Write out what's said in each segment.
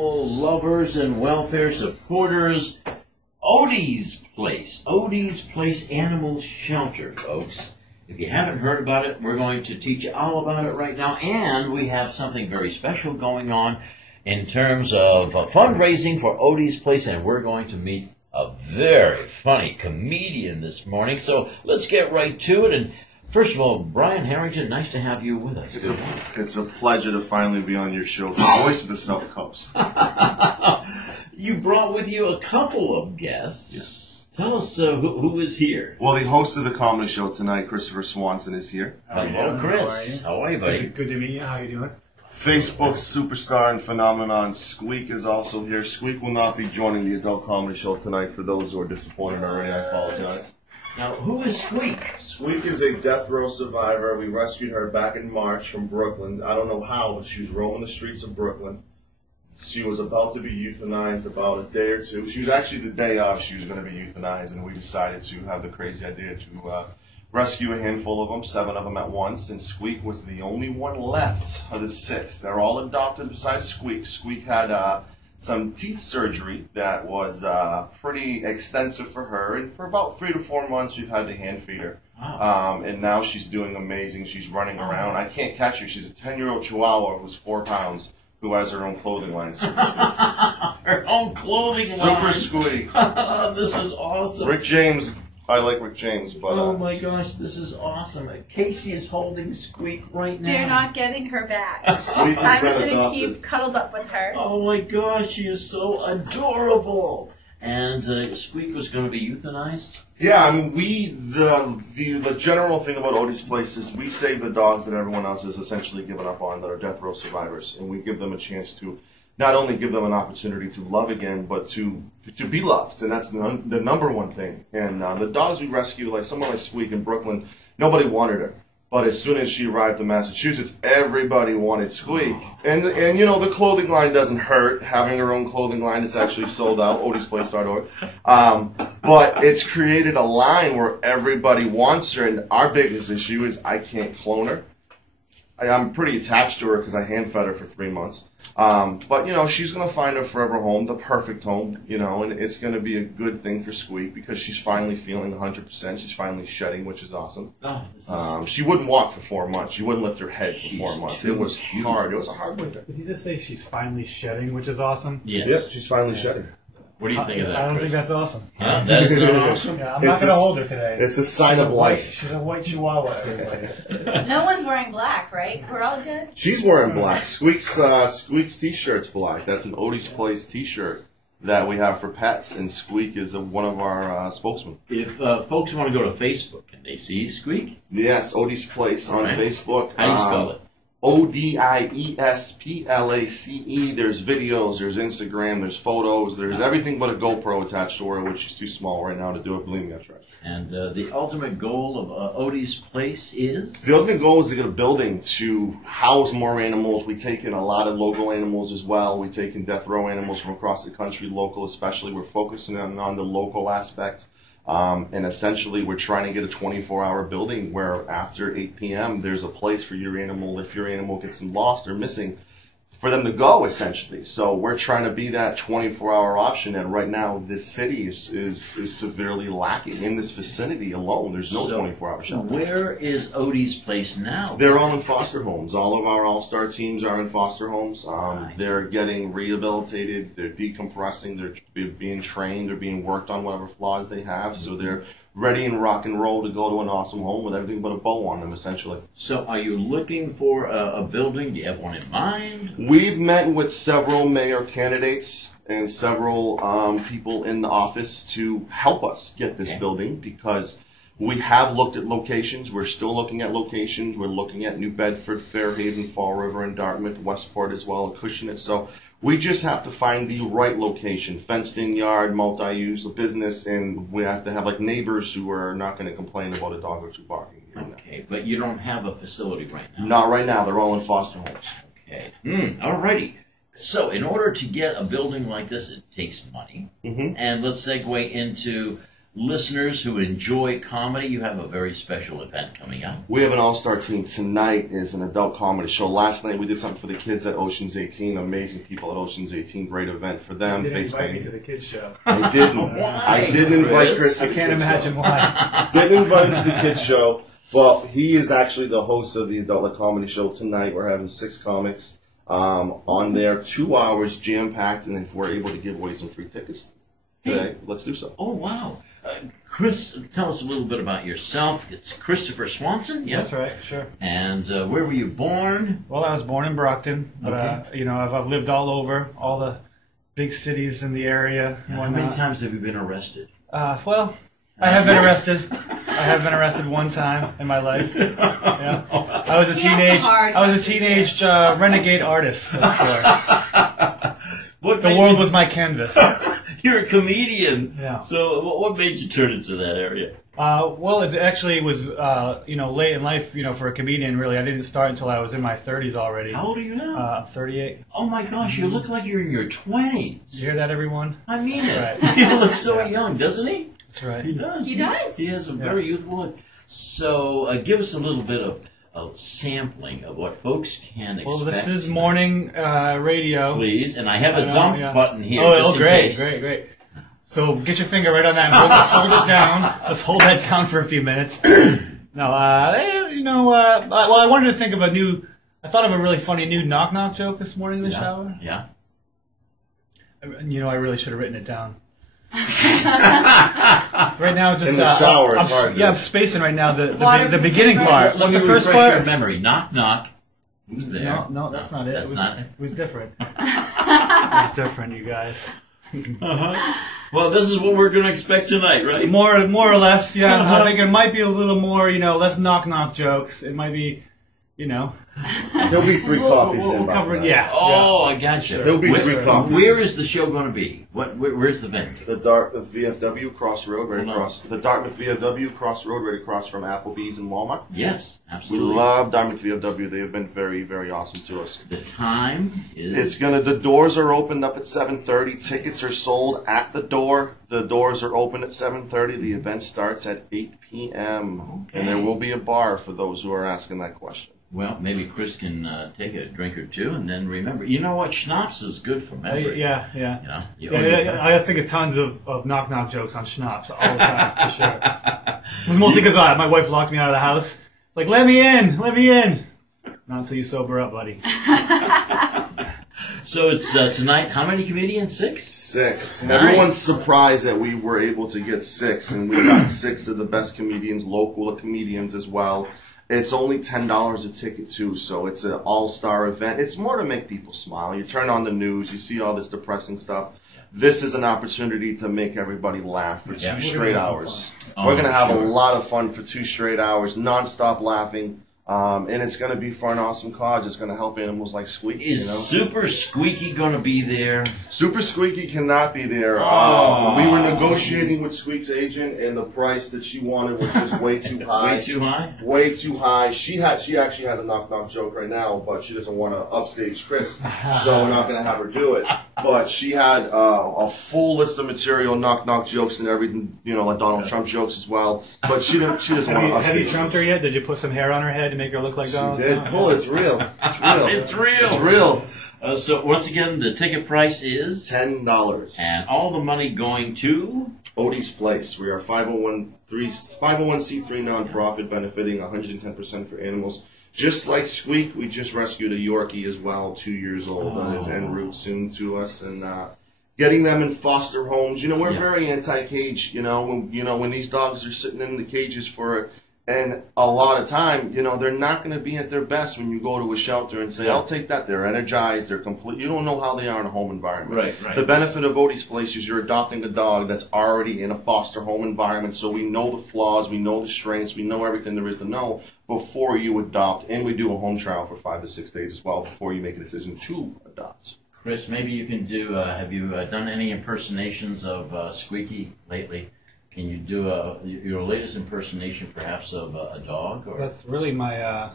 lovers and welfare supporters, Odies Place Animal Shelter, folks. If you haven't heard about it, we're going to teach you all about it right now, and we have something very special going on in terms of fundraising for Odies Place, and we're going to meet a very funny comedian this morning. So let's get right to it. And first of all, Brian Harrington, nice to have you with us. It's a pleasure to finally be on your show, the voice of the South Coast. You brought with you a couple of guests. Yes. Tell us who is here. Well, the host of the comedy show tonight, Christopher Swanson, is here. Hello, Chris. How are you, buddy? Good to meet you. How you doing? Facebook superstar and phenomenon Squeak is also here. Squeak will not be joining the adult comedy show tonight. For those who are disappointed already, I apologize. Now, who is Squeak? Squeak is a death row survivor. We rescued her back in March from Brooklyn. I don't know how, but she was roaming the streets of Brooklyn. She was about to be euthanized about a day or two. She was actually the day of she was going to be euthanized, and we decided to have the crazy idea to rescue a handful of them, 7 of them at once, and Squeak was the only one left of the 6. They're all adopted besides Squeak. Squeak had some teeth surgery that was pretty extensive for her, and for about 3 to 4 months we've had to hand feed her. Wow. And now she's doing amazing. She's running around. I can't catch her. She's a 10-year-old Chihuahua who's 4 pounds who has her own clothing line. Super Squeak. Her own clothing Super line. Squeak. This is awesome. Rick James. I like Rick James, but... oh my gosh, this is awesome. Casey is holding Squeak right now. They're not getting her back. Squeak has I'm been just going to adopted. keep cuddled up with her. Oh my gosh, she is so adorable. And Squeak was going to be euthanized? Yeah, I mean, the general thing about Odies Place is we save the dogs that everyone else has essentially given up on, that are death row survivors, and we give them a chance to not only give them an opportunity to love again, but to be loved, and that's the number one thing. And the dogs we rescue, like someone like Squeak in Brooklyn, nobody wanted her. But as soon as she arrived in Massachusetts, everybody wanted Squeak. And you know, the clothing line doesn't hurt. Having her own clothing line, it's actually sold out, odiesplace.org. But it's created a line where everybody wants her, and our biggest issue is I can't clone her. I'm pretty attached to her because I hand-fed her for 3 months. But, you know, she's going to find her forever home, the perfect home, you know, and it's going to be a good thing for Squeak because she's finally feeling 100%. She's finally shedding, which is awesome. Oh, she wouldn't walk for 4 months. She wouldn't lift her head for 4 months. It was hard. It was a hard winter. Did you just say she's finally shedding, which is awesome? Yes. Yep, she's finally shedding. What do you think of that, I don't Chris? think that's awesome. Huh? That is not awesome? Yeah, I'm not going to hold her today. It's a sign of life. She's a white Chihuahua, everybody. No one's wearing black, right? We're all good? She's wearing black. Squeak's t-shirt's black. That's an Odies Place t-shirt that we have for pets, and Squeak is one of our spokesmen. If folks want to go to Facebook, can they see Squeak? Yes, Odies Place on Facebook. How do you spell it? Odiesplace. There's videos, there's Instagram, there's photos, there's everything but a GoPro attached to her, which is too small right now to do it. Believe me, I tried. And the ultimate goal of Odies Place is? The ultimate goal is to get a building to house more animals. We take in a lot of local animals as well. We take in death row animals from across the country, local especially. We're focusing on the local aspect. And essentially, we're trying to get a 24-hour building where after 8 p.m. there's a place for your animal, if your animal gets lost or missing, for them to go, essentially. So we're trying to be that 24-hour option, and right now this city is severely lacking. In this vicinity alone, there's no 24-hour shelter. Where is Odies Place now? They're all in foster homes. All of our all-star teams are in foster homes. Nice. They're getting rehabilitated. They're decompressing. They're being trained. They're being worked on whatever flaws they have. So they're ready and rock and roll to go to an awesome home with everything but a bow on them, essentially. So are you looking for a building? Do you have one in mind? We've met with several mayor candidates and several people in the office to help us get this building, because we have looked at locations. We're still looking at locations. We're looking at New Bedford, Fairhaven, Fall River, and Dartmouth, Westport as well, Acushnet. So we just have to find the right location, fenced-in yard, multi-use, a business, and we have to have like neighbors who are not going to complain about a dog or two barking. Okay, but you don't have a facility right now? Not right now. They're all in foster homes. Okay. Alrighty. So in order to get a building like this, it takes money. Mm-hmm. And let's segue into listeners who enjoy comedy, you have a very special event coming up. We have an all-star team. Tonight is an adult comedy show. Last night we did something for the kids at Ocean's 18. Amazing people at Ocean's 18. Great event for them. You didn't Face invite me painting. to the kids show. I didn't. Why, I didn't invite Chris? Chris to I the can't kids imagine show. why. Didn't invite him to the kids show. Well, he is actually the host of the adult comedy show tonight. We're having 6 comics on there, 2 hours jam-packed, and if we're able to give away some free tickets today, let's do so. Oh, wow. Chris, tell us a little bit about yourself. It's Christopher Swanson, yes? That's right, sure. And where were you born? Well, I was born in Brockton, but Okay. you know, I've lived all over, all the big cities in the area. And How many whatnot. times have you been arrested? Well, I have been arrested. I have been arrested one time in my life. Yeah. I was a He asked the teenage renegade artist of sorts. What The made world you- was my canvas. You're a comedian. Yeah. So what made you turn into that area? Well, it actually was, you know, late in life, you know, for a comedian, really. I didn't start until I was in my 30s already. How old are you now? I'm 38. Oh my gosh, you look like you're in your 20s. You hear that, everyone? I mean it. Right. He looks so Yeah. young, doesn't he? That's right. He does. He does? He has a Yeah. very youthful look. So give us a little bit of sampling of what folks can expect. Well, this is morning radio. Please, and I have I a know, dump yeah. button here Oh, just in great, case. great. So get your finger right on that and hold it down. Just hold that down for a few minutes. No, you know, well, I wanted to think of I thought of a really funny new knock-knock joke this morning in the shower. Yeah. You know, I really should have written it down. Right now, it's just In the shower, I'm, it's hard to- I'm spacing right now the Water beginning fever. part. Let What's me the first refresh your part? memory. Knock, knock. Who's there? No, that's not it. That's it was, not it. It was different. It was different, you guys. Well, this is what we're going to expect tonight, right? More or less, yeah. I think it might be a little more, you know, less knock-knock jokes. It might be, you know. He'll be 3 coffees we'll in by cover it, tonight. yeah. Oh, I gotcha. He'll be Where- 3 coffees. Where is the show going to be? Where's the venue? The Dartmouth VFW crossroad, right Hold on. across. The Dartmouth VFW crossroad, right across from Applebee's and Walmart. Yes, We absolutely. love Dartmouth VFW. They have been very, very awesome to us. The time is... The doors are opened up at 7:30. Tickets are sold at the door. The doors are open at 7:30. The event starts at 8 p.m. Okay. And there will be a bar for those who are asking that question. Well, maybe Chris can take a drink or two and then remember. You know what? Schnapps is good for memory. Yeah. You know? I think of tons of knock-knock jokes on schnapps all the time, for sure. It was mostly because my wife locked me out of the house. It's like, let me in. Not until you sober up, buddy. So it's tonight. How many comedians? 6? 6. Nice. Everyone's surprised that we were able to get 6, and we got 6 of the best comedians, local comedians as well. It's only $10 a ticket too, so it's an all-star event. It's more to make people smile. You turn on the news, you see all this depressing stuff. This is an opportunity to make everybody laugh for 2 Yeah. straight We're gonna have hours. fun. We're going to Oh, have sure. a lot of fun for 2 straight hours, non-stop laughing. And it's going to be for an awesome cause. It's going to help animals like Squeaky, Is you know? Super Squeaky going to be there? Super Squeaky cannot be there. Oh. We were negotiating with Squeak's agent, and the price that she wanted was just way too high. Way too high? Way too high. She actually has a knock-knock joke right now, but she doesn't want to upstage Chris, so we're not going to have her do it. But she had a full list of material, knock-knock jokes and everything, you know, like Donald Trump jokes as well. But she doesn't want to Have you upstage. trumped her yet? Did you put some hair on her head to make her look like She Donald did. Trump? Pull it. It's real. It's real. It's real. It's real. So once again, the ticket price is... $10. And all the money going to... Odies Place. We are 501c3 nonprofit benefiting 110% for animals. Just like Squeak, we just rescued a Yorkie as well, 2 years old, on his en route soon to us, and getting them in foster homes. You know, we're Yeah. very anti-cage. When these dogs are sitting in the cages and a lot of time, you know, they're not going to be at their best when you go to a shelter and say, Yeah. I'll take that. They're energized. They're complete. You don't know how they are in a home environment. Right. The benefit of Odies Place is you're adopting a dog that's already in a foster home environment, so we know the flaws, we know the strengths, we know everything there is to know before you adopt. And we do a home trial for 5 to 6 days as well before you make a decision to adopt. Chris, maybe you can do... have you done any impersonations of Squeaky lately? Can you do your latest impersonation, perhaps, of a dog? Or That's really my.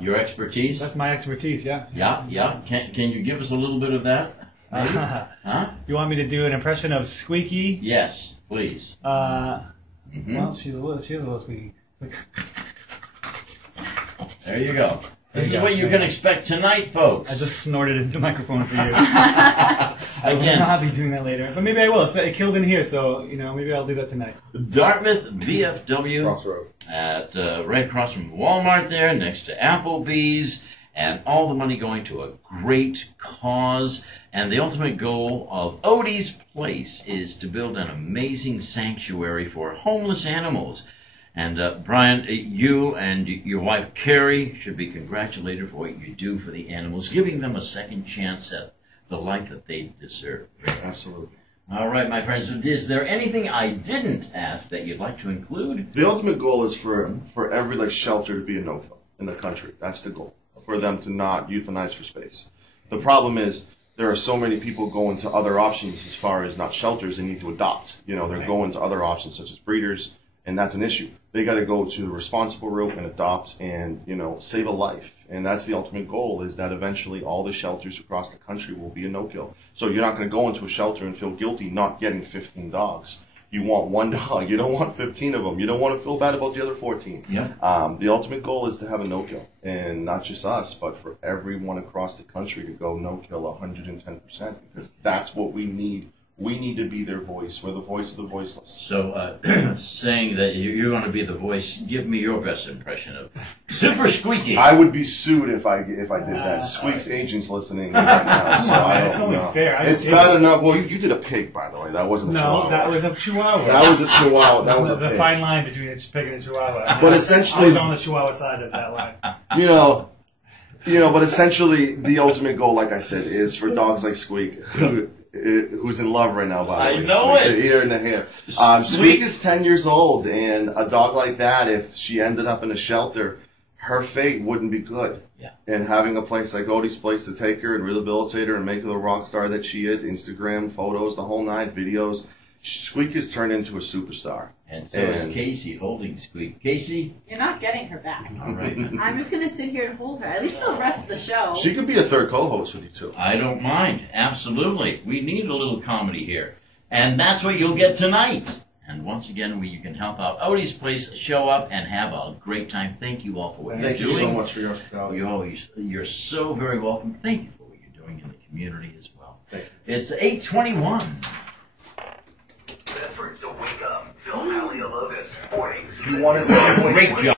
your expertise? That's my expertise. Yeah. Yeah. Can you give us a little bit of that? Huh? You want me to do an impression of Squeaky? Yes, please. Well, she's a little squeaky. There you go. This is you go. what you can expect tonight, folks. I just snorted into the microphone for you. I will Again, not be doing that later, but maybe I will. So it killed in here, so maybe I'll do that tonight. Dartmouth VFW Crossroad. at right across from Walmart there, next to Applebee's, and all the money going to a great cause. And the ultimate goal of Odies Place is to build an amazing sanctuary for homeless animals. And Brian, you and your wife Carrie should be congratulated for what you do for the animals, giving them a second chance at the life that they deserve. Absolutely. All right, my friends, is there anything I didn't ask that you'd like to include? The ultimate goal is for every shelter to be a no-kill in the country. That's the goal, for them to not euthanize for space. The problem is there are so many people going to other options as far as not shelters. They need to adopt. They're going to other options such as breeders, and that's an issue. They got to go to the responsible route and adopt and, save a life. And that's the ultimate goal, is that eventually all the shelters across the country will be a no-kill. So you're not going to go into a shelter and feel guilty not getting 15 dogs. You want one dog. You don't want 15 of them. You don't want to feel bad about the other 14. Yeah. The ultimate goal is to have a no-kill. And not just us, but for everyone across the country to go no-kill 110%, because that's what we need. We need to be their voice. We're the voice of the voiceless. So, saying that you're going to be the voice, give me your best impression of Super Squeaky. I would be sued if I did that. Squeak's agent's listening right now, so I That's don't only know. fair. It's bad enough. Well, you did a pig, by the way. That wasn't a chihuahua. No, that was a chihuahua. That was a chihuahua. That was a the pig. fine line between a pig and a chihuahua. But I essentially, was on the chihuahua side of that line. But essentially, the ultimate goal, like I said, is for dogs like Squeak, who's in love right now, by the way. I know Squeak, it. the ear and the hair. Squeak is 10 years old, and a dog like that, if she ended up in a shelter, her fate wouldn't be good. Yeah. And having a place like Odies Place to take her and rehabilitate her and make her the rock star that she is, Instagram, photos, the whole nine, videos, Squeak has turned into a superstar. And so is Casey holding Squeak. Casey? You're not getting her back. All right. I'm just going to sit here and hold her, at least for the rest of the show. She could be a third co-host with you, too. I don't mind. Absolutely. We need a little comedy here. And that's what you'll get tonight. And once again, you can help out Odies Place, show up, and have a great time. Thank you all for what Thank you're you doing. so much for your hospitality. You're so very welcome. Thank you for what you're doing in the community as well. Thank you. It's 8:21. Bedford to wake up. Phil Paleologos mornings. You want to say Great job.